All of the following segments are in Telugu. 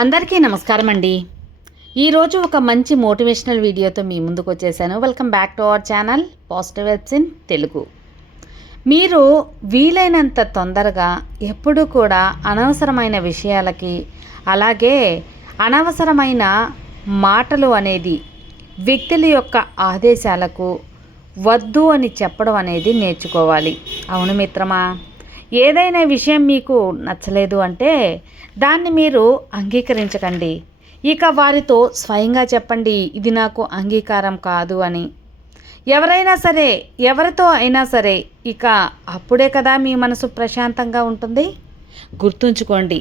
అందరికీ నమస్కారం అండి. ఈరోజు ఒక మంచి మోటివేషనల్ వీడియోతో మీ ముందుకు వచ్చేసాను. Welcome back to our channel positive webs in Telugu. మీరు వీలైనంత తొందరగా ఎప్పుడూ కూడా అనవసరమైన విషయాలకి, అలాగే అనవసరమైన మాటలు అనేది వ్యక్తుల యొక్క ఆదేశాలకు వద్దు అని చెప్పడం అనేది నేర్చుకోవాలి. అవును మిత్రమా, ఏదైనా విషయం మీకు నచ్చలేదు అంటే దాన్ని మీరు అంగీకరించకండి. ఇక వారితో స్వయంగా చెప్పండి, ఇది నాకు అంగీకారం కాదు అని. ఎవరైనా సరే, ఎవరితో అయినా సరే, ఇక అప్పుడే కదా మీ మనసు ప్రశాంతంగా ఉంటుంది. గుర్తుంచుకోండి,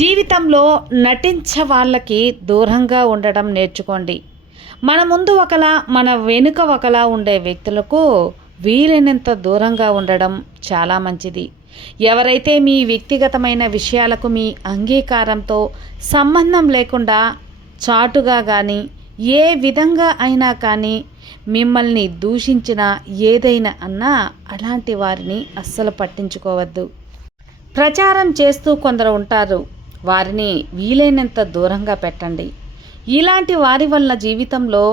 జీవితంలో నటించే వాళ్ళకి దూరంగా ఉండడం నేర్చుకోండి. మన ముందు ఒకలా, మన వెనుక ఒకలా ఉండే వ్యక్తులకు వీలైనంత దూరంగా ఉండడం చాలా మంచిది. ఎవరైతే మీ వ్యక్తిగతమైన విషయాలకు మీ అంగీకారంతో సంబంధం లేకుండా చాటుగా కానీ, ఏ విధంగా అయినా కానీ మిమ్మల్ని దూషించినా, ఏదైనా అన్నా అలాంటి వారిని అస్సలు పట్టించుకోవద్దు. ప్రచారం చేస్తూ కొందరు ఉంటారు, వారిని వీలైనంత దూరంగా పెట్టండి. ఇలాంటి వారి వల్ల జీవితంలో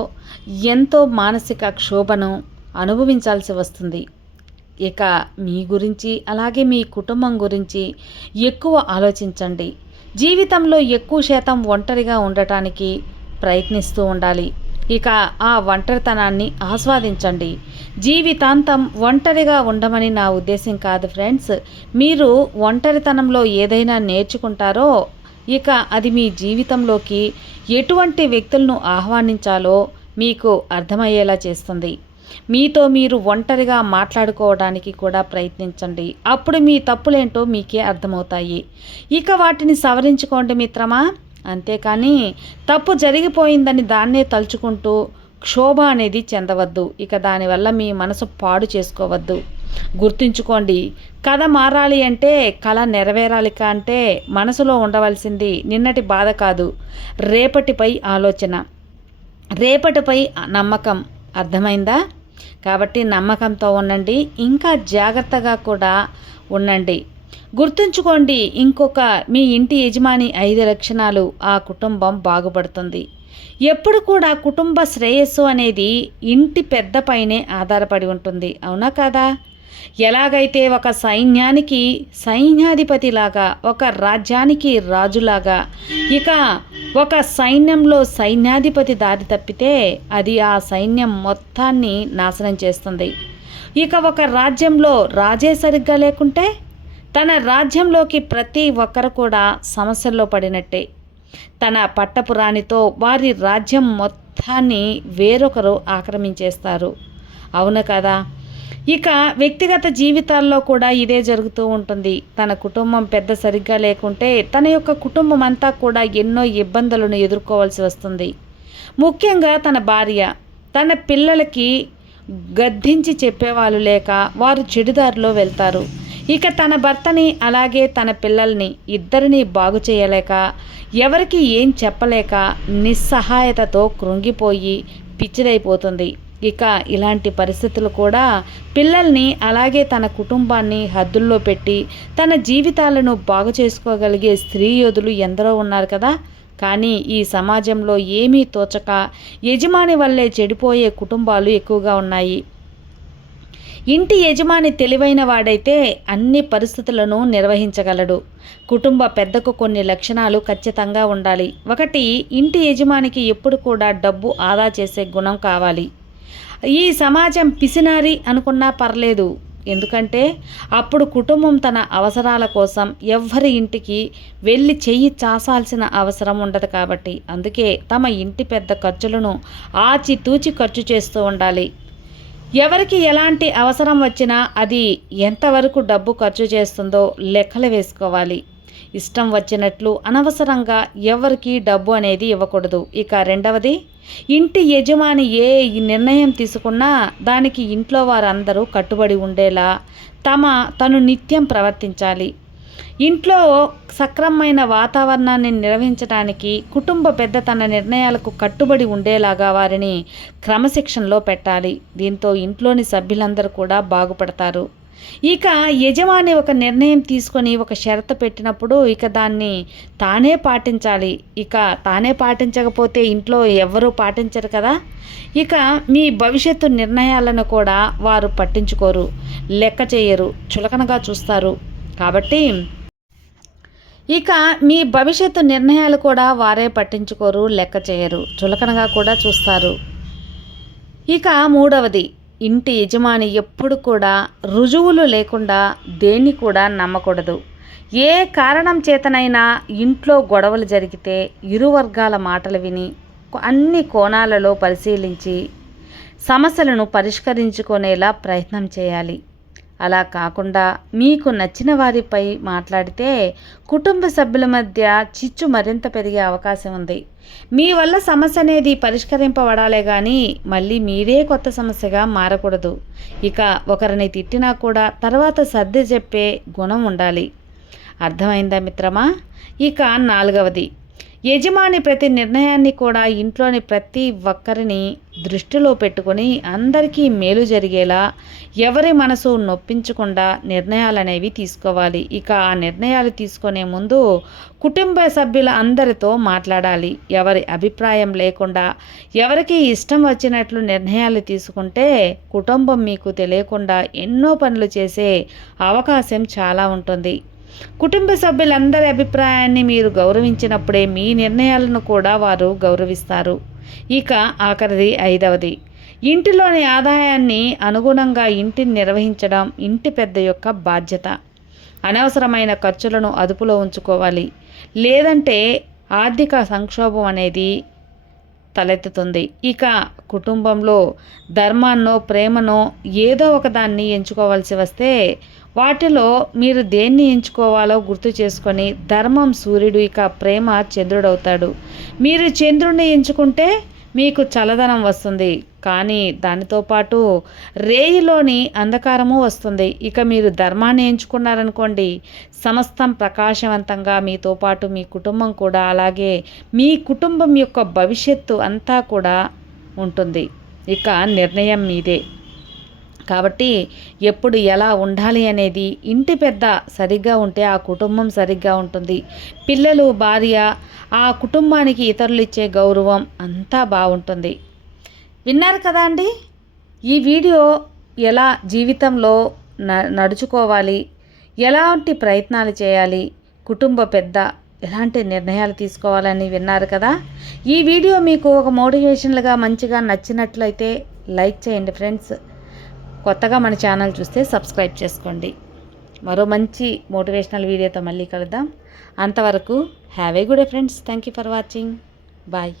ఎంతో మానసిక క్షోభను అనుభవించాల్సి వస్తుంది. ఇక మీ గురించి, అలాగే మీ కుటుంబం గురించి ఎక్కువ ఆలోచించండి. జీవితంలో ఎక్కువ శాతం ఒంటరిగా ఉండటానికి ప్రయత్నిస్తూ ఉండాలి. ఇక ఆ ఒంటరితనాన్ని ఆస్వాదించండి. జీవితాంతం ఒంటరిగా ఉండమని నా ఉద్దేశం కాదు ఫ్రెండ్స్. మీరు ఒంటరితనంలో ఏదైనా నేర్చుకుంటారో, ఇక అది మీ జీవితంలోకి ఎటువంటి వ్యక్తులను ఆహ్వానించాలో మీకు అర్థమయ్యేలా చేస్తుంది. మీతో మీరు ఒంటరిగా మాట్లాడుకోవడానికి కూడా ప్రయత్నించండి. అప్పుడు మీ తప్పులేంటో మీకే అర్థమవుతాయి. ఇక వాటిని సవరించుకోండి మిత్రమా. అంతేకాని తప్పు జరిగిపోయిందని దాన్నే తలుచుకుంటూ క్షోభ అనేది చెందవద్దు. ఇక దానివల్ల మీ మనసు పాడు చేసుకోవద్దు. గుర్తుంచుకోండి, కథ మారాలి అంటే, కళ నెరవేరాలి అంటే మనసులో ఉండవలసింది నిన్నటి బాధ కాదు, రేపటిపై ఆలోచన, రేపటిపై నమ్మకం. అర్థమైందా? కాబట్టి నమ్మకంతో ఉండండి, ఇంకా జాగ్రత్తగా కూడా ఉండండి. గుర్తుంచుకోండి, ఇంకొక మీ ఇంటి యజమాని 5 లక్షణాలు, ఆ కుటుంబం బాగుపడుతుంది. ఎప్పుడు కూడా కుటుంబ శ్రేయస్సు అనేది ఇంటి పెద్ద పైనే ఆధారపడి ఉంటుంది. అవునా కదా? ఎలాగైతే ఒక సైన్యానికి సైన్యాధిపతిలాగా, ఒక రాజ్యానికి రాజులాగా, ఇక ఒక సైన్యంలో సైన్యాధిపతి దారి తప్పితే అది ఆ సైన్యం మొత్తాన్ని నాశనం చేస్తుంది. ఇక ఒక రాజ్యంలో రాజే సరిగ్గా లేకుంటే తన రాజ్యంలోకి ప్రతి ఒక్కరు కూడా సమస్యల్లో పడినట్టే. తన పట్టపురాణితో వారి రాజ్యం మొత్తాన్ని వేరొకరు ఆక్రమించేస్తారు. అవును కదా? ఇక వ్యక్తిగత జీవితాల్లో కూడా ఇదే జరుగుతూ ఉంటుంది. తన కుటుంబం పెద్ద సరిగ్గా లేకుంటే తన యొక్క కుటుంబం అంతా కూడా ఎన్నో ఇబ్బందులను ఎదుర్కోవాల్సి వస్తుంది. ముఖ్యంగా తన భార్య, తన పిల్లలకి గద్దించి చెప్పేవాళ్ళు లేక వారు చెడుదారిలో వెళ్తారు. ఇక తన భర్తని, అలాగే తన పిల్లల్ని ఇద్దరిని బాగు చేయలేక, ఎవరికి ఏం చెప్పలేక నిస్సహాయతతో కృంగిపోయి పిచ్చిదైపోతుంది. ఇక ఇలాంటి పరిస్థితులు కూడా పిల్లల్ని, అలాగే తన కుటుంబాన్ని హద్దుల్లో పెట్టి తన జీవితాలను బాగు చేసుకోగలిగే స్త్రీ యోధులు ఎందరో ఉన్నారు కదా. కానీ ఈ సమాజంలో ఏమీ తోచక యజమాని వల్లే చెడిపోయే కుటుంబాలు ఎక్కువగా ఉన్నాయి. ఇంటి యజమాని తెలివైన వాడైతే అన్ని పరిస్థితులను నిర్వహించగలడు. కుటుంబ పెద్దకు కొన్ని లక్షణాలు ఖచ్చితంగా ఉండాలి. 1, ఇంటి యజమానికి ఎప్పుడు కూడా డబ్బు ఆదా చేసే గుణం కావాలి. ఈ సమాజం పిసినారి అనుకున్నా పర్లేదు, ఎందుకంటే అప్పుడు కుటుంబం తన అవసరాల కోసం ఎవ్వరి ఇంటికి వెళ్ళి చెయ్యి చాసాల్సిన అవసరం ఉండదు. కాబట్టి అందుకే తమ ఇంటి పెద్ద ఖర్చులను ఆచితూచి ఖర్చు చేస్తూ ఉండాలి. ఎవరికి ఎలాంటి అవసరం వచ్చినా అది ఎంతవరకు డబ్బు ఖర్చు చేస్తుందో లెక్కలు వేసుకోవాలి. ఇష్టం వచ్చినట్లు అనవసరంగా ఎవరికి డబ్బు అనేది ఇవ్వకూడదు. ఇక 2వది, ఇంటి యజమాని ఏ నిర్ణయం తీసుకున్నా దానికి ఇంట్లో వారందరూ కట్టుబడి ఉండేలా తను నిత్యం ప్రవర్తించాలి. ఇంట్లో సక్రమమైన వాతావరణాన్ని నిర్వహించడానికి కుటుంబ పెద్ద తన నిర్ణయాలకు కట్టుబడి ఉండేలాగా వారిని క్రమశిక్షణలో పెట్టాలి. దీంతో ఇంట్లోని సభ్యులందరూ కూడా బాగుపడతారు. ఇక యజమాని ఒక నిర్ణయం తీసుకొని ఒక షరతు పెట్టినప్పుడు ఇక దాన్ని తానే పాటించాలి. ఇక తానే పాటించకపోతే ఇంట్లో ఎవ్వరూ పాటించరు కదా. ఇక మీ భవిష్యత్తు నిర్ణయాలను కూడా వారు పట్టించుకోరు, లెక్క చేయరు, చులకనగా చూస్తారు. కాబట్టి ఇక మీ భవిష్యత్తు నిర్ణయాలు కూడా వారే పట్టించుకోరు, లెక్క చేయరు, చులకనగా కూడా చూస్తారు. ఇక మూడవది, ఇంటి యజమాని ఎప్పుడు కూడా రుజువులు లేకుండా దేన్ని కూడా నమ్మకూడదు. ఏ కారణం చేతనైనా ఇంట్లో గొడవలు జరిగితే ఇరు వర్గాల మాటలు విని అన్ని కోణాలలో పరిశీలించి సమస్యలను పరిష్కరించుకునేలా ప్రయత్నం చేయాలి. అలా కాకుండా మీకు నచ్చిన వారిపై మాట్లాడితే కుటుంబ సభ్యుల మధ్య చిచ్చు మరింత పెరిగే అవకాశం ఉంది. మీ వల్ల సమస్య అనేది పరిష్కరింపబడాలే కానీ మళ్ళీ మీరే కొత్త సమస్యగా మారకూడదు. ఇక ఒకరిని తిట్టినా కూడా తర్వాత సర్ది చెప్పే గుణం ఉండాలి. అర్థమైందా మిత్రమా? ఇక నాలుగవది, యజమాని ప్రతి నిర్ణయాన్ని కూడా ఇంట్లోని ప్రతి ఒక్కరిని దృష్టిలో పెట్టుకొని అందరికీ మేలు జరిగేలా, ఎవరి మనసు నొప్పించకుండా నిర్ణయాలు అనేవి తీసుకోవాలి. ఇక ఆ నిర్ణయాలు తీసుకునే ముందు కుటుంబ సభ్యుల అందరితో మాట్లాడాలి. ఎవరి అభిప్రాయం లేకుండా ఎవరికి ఇష్టం వచ్చినట్లు నిర్ణయాలు తీసుకుంటే కుటుంబం మీకు తెలియకుండా ఎన్నో పనులు చేసే అవకాశం చాలా ఉంటుంది. కుటుంబ సభ్యులందరి అభిప్రాయాన్ని మీరు గౌరవించినప్పుడే మీ నిర్ణయాలను కూడా వారు గౌరవిస్తారు. ఇక ఆఖరిది ఐదవది, ఇంటిలోని ఆదాయాన్ని అనుగుణంగా ఇంటిని నిర్వహించడం ఇంటి పెద్ద యొక్క బాధ్యత. అనవసరమైన ఖర్చులను అదుపులో ఉంచుకోవాలి, లేదంటే ఆర్థిక సంక్షోభం అనేది తలెత్తుతుంది. ఇక కుటుంబంలో ధర్మాన్నో ప్రేమనో ఏదో ఒకదాన్ని ఎంచుకోవాల్సి వస్తే వాటిలో మీరు దేన్ని ఎంచుకోవాలో గుర్తు చేసుకొని ధర్మం సూర్యుడు, ఇక ప్రేమ చంద్రుడవుతాడు. మీరు చంద్రుడిని ఎంచుకుంటే మీకు చల్లదనం వస్తుంది, కానీ దానితో పాటు రేయిలోని అంధకారము వస్తుంది. ఇక మీరు ధర్మాన్ని ఎంచుకున్నారనుకోండి, సమస్తం ప్రకాశవంతంగా మీతో పాటు మీ కుటుంబం కూడా, అలాగే మీ కుటుంబం యొక్క భవిష్యత్తు అంతా కూడా ఉంటుంది. ఇక నిర్ణయం మీదే. కాబట్టి ఎప్పుడు ఎలా ఉండాలి అనేది ఇంటి పెద్ద సరిగ్గా ఉంటే ఆ కుటుంబం సరిగ్గా ఉంటుంది. పిల్లలు, భార్య, ఆ కుటుంబానికి ఇతరులు ఇచ్చే గౌరవం అంతా బాగుంటుంది. విన్నారు కదా అండి, ఈ వీడియో ఎలా జీవితంలో నడుచుకోవాలి, ఎలాంటి ప్రయత్నాలు చేయాలి, కుటుంబ పెద్ద ఎలాంటి నిర్ణయాలు తీసుకోవాలని విన్నారు కదా. ఈ వీడియో మీకు ఒక మోటివేషనల్గా మంచిగా నచ్చినట్లయితే లైక్ చేయండి ఫ్రెండ్స్. కొత్తగా మన ఛానల్ చూస్తే సబ్స్క్రైబ్ చేసుకోండి. మరో మంచి మోటివేషనల్ వీడియోతో మళ్ళీ కలుద్దాం. అంతవరకు have a good day friends. Thank you for watching. Bye.